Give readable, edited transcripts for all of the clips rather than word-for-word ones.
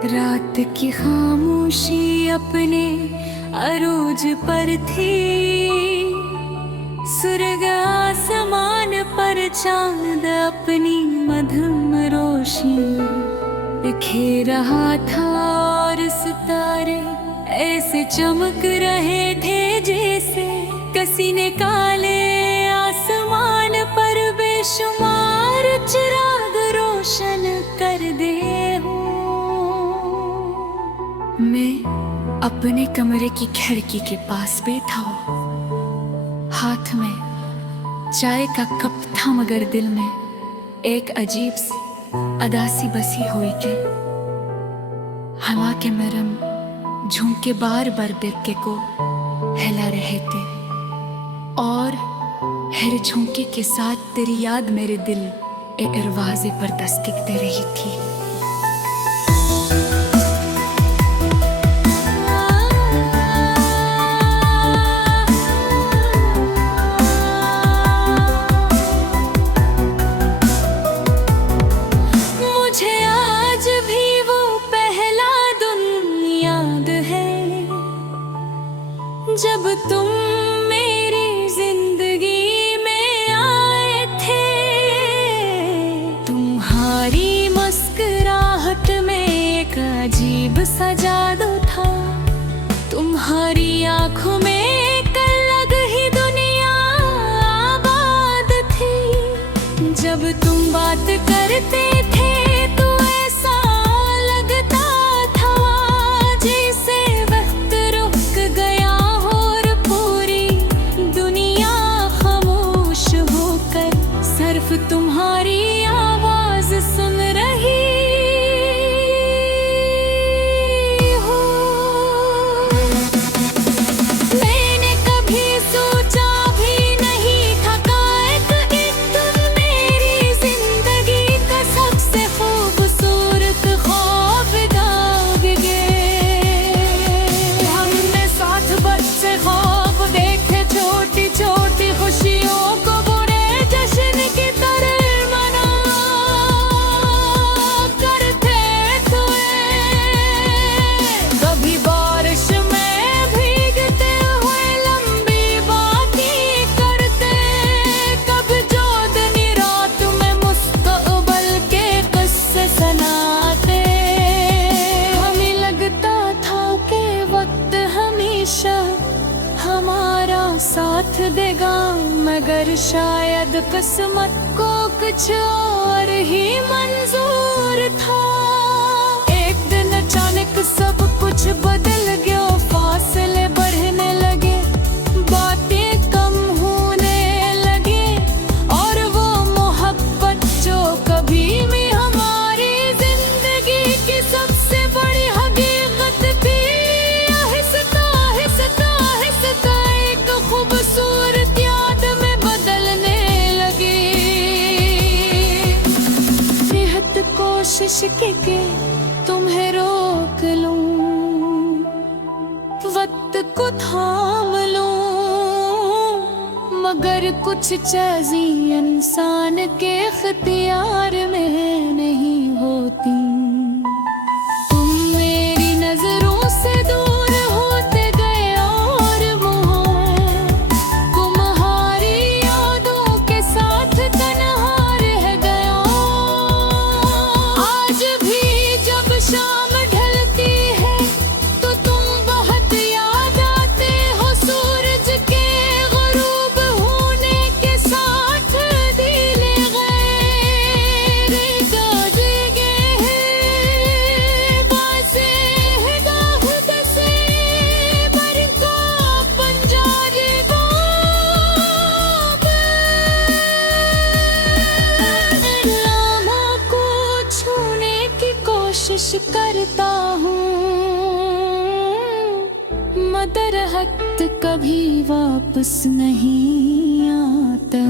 रात की खामोशी अपने अरूज पर थी। सुर्ग आसमान पर चांद अपनी मधुम रोशनी बिखेर रहा था और सितारे ऐसे चमक रहे थे जैसे किसी ने काले आसमान पर बेशुमार चिराग रोशन कर दे हो। मैं अपने कमरे की खिड़की के पास बैठा हूँ, हाथ में चाय का कप था मगर दिल में एक अजीब सी अदासी बसी हुई के हवा के मरम झुमके बार बार बिरके को हिला रहे थे और हर झुमके के साथ तेरी याद मेरे दिल ए दरवाजे पर दस्तक दे रही थी। जब तुम मेरी जिंदगी में आए थे, तुम्हारी मुस्कुराहट में एक अजीब सा जादू था। तुम्हारी आंखों में एक अलग ही दुनिया आबाद थी। जब तुम बात करते थे तो ऐसा लगता था जैसे वक्त रुक गया सिर्फ तुम्हारी आवाज सुन रही हो। मैंने कभी सोचा भी नहीं था कि तुम मेरी जिंदगी का सबसे खूबसूरत ख्वाब दागोगे। हमने साथ बच्चे ख्वाब देखे, छोटी छोटी खुशियों को साथ देगा, मगर शायद किस्मत को कुछ और ही मंजूर था। एक दिन अचानक सब कुछ बदल गया, फासले बढ़ने लगे, बातें कम होने लगी और वो मोहब्बत जो कभी भी हमारी जिंदगी की सबसे बड़ी हकीकत थी, आहिस्ता आहिस्ता आहिस्ता खूबसूरत याद में बदलने लगी। बेहद कोशिश की कि तुम्हें रोक लूं, वक्त को थाम लूं, मगर कुछ चीज़ें इंसान के इख्तियार में नहीं होती। तुम मेरी नजरों से दूर करता हूँ, मगर वक्त कभी वापस नहीं आता।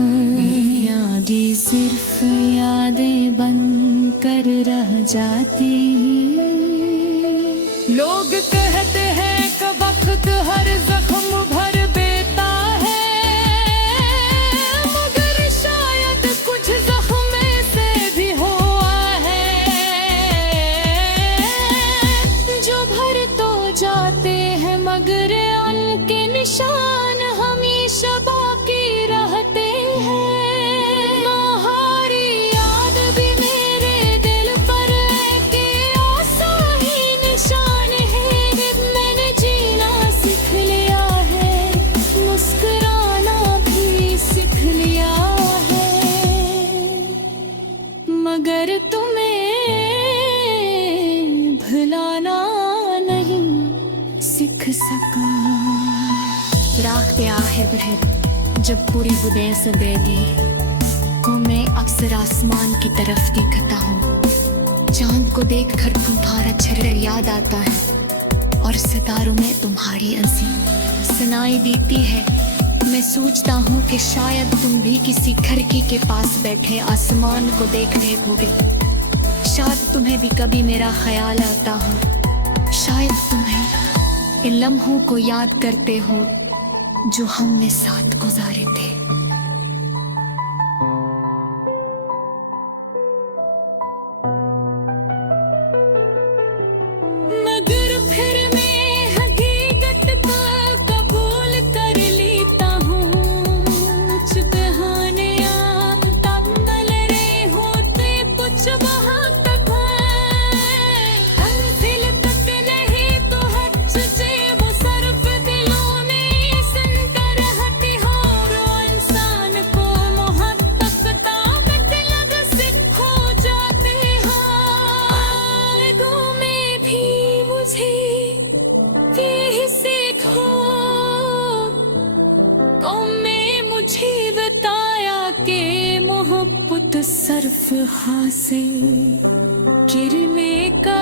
यादें सिर्फ यादें बन कर रह जाती। लोग कहते हैं कि वक्त हर जख्म भर देता है, मगर शायद कुछ जख्म से भी हुआ है। सकूं। राख के आखिर भर जब पूरी बुदे से देगी को मैं अक्सर आसमान की तरफ देखता हूँ। चांद को देखकर तुम्हारा चेहरा याद आता है और सितारों में तुम्हारी हंसी सुनाई देती है। मैं सोचता हूँ कि शायद तुम भी किसी खिड़की के पास बैठे आसमान को देख रहे होगे। शायद तुम्हें भी कभी मेरा ख्याल आता हो। शायद तुम्हें इन लम्हों को याद करते हो जो हमने साथ गुजारे थे। मगर फिर मैं हकीकत को कबूल कर लेता हूँ। कुछ बहाने तब मिल रहे होते कुछ वहाँ तक है। मंजिल तक नहीं तो हद से वो सर्फ दिलों में सुनकर रहती हो। इंसान को मोहब्बत ताकत लग से खो जाते हो। आदों में भी मुझे यही सीखो। तुमने मुझे बताया कि मोहब्बत सर्फ हासिल किरने का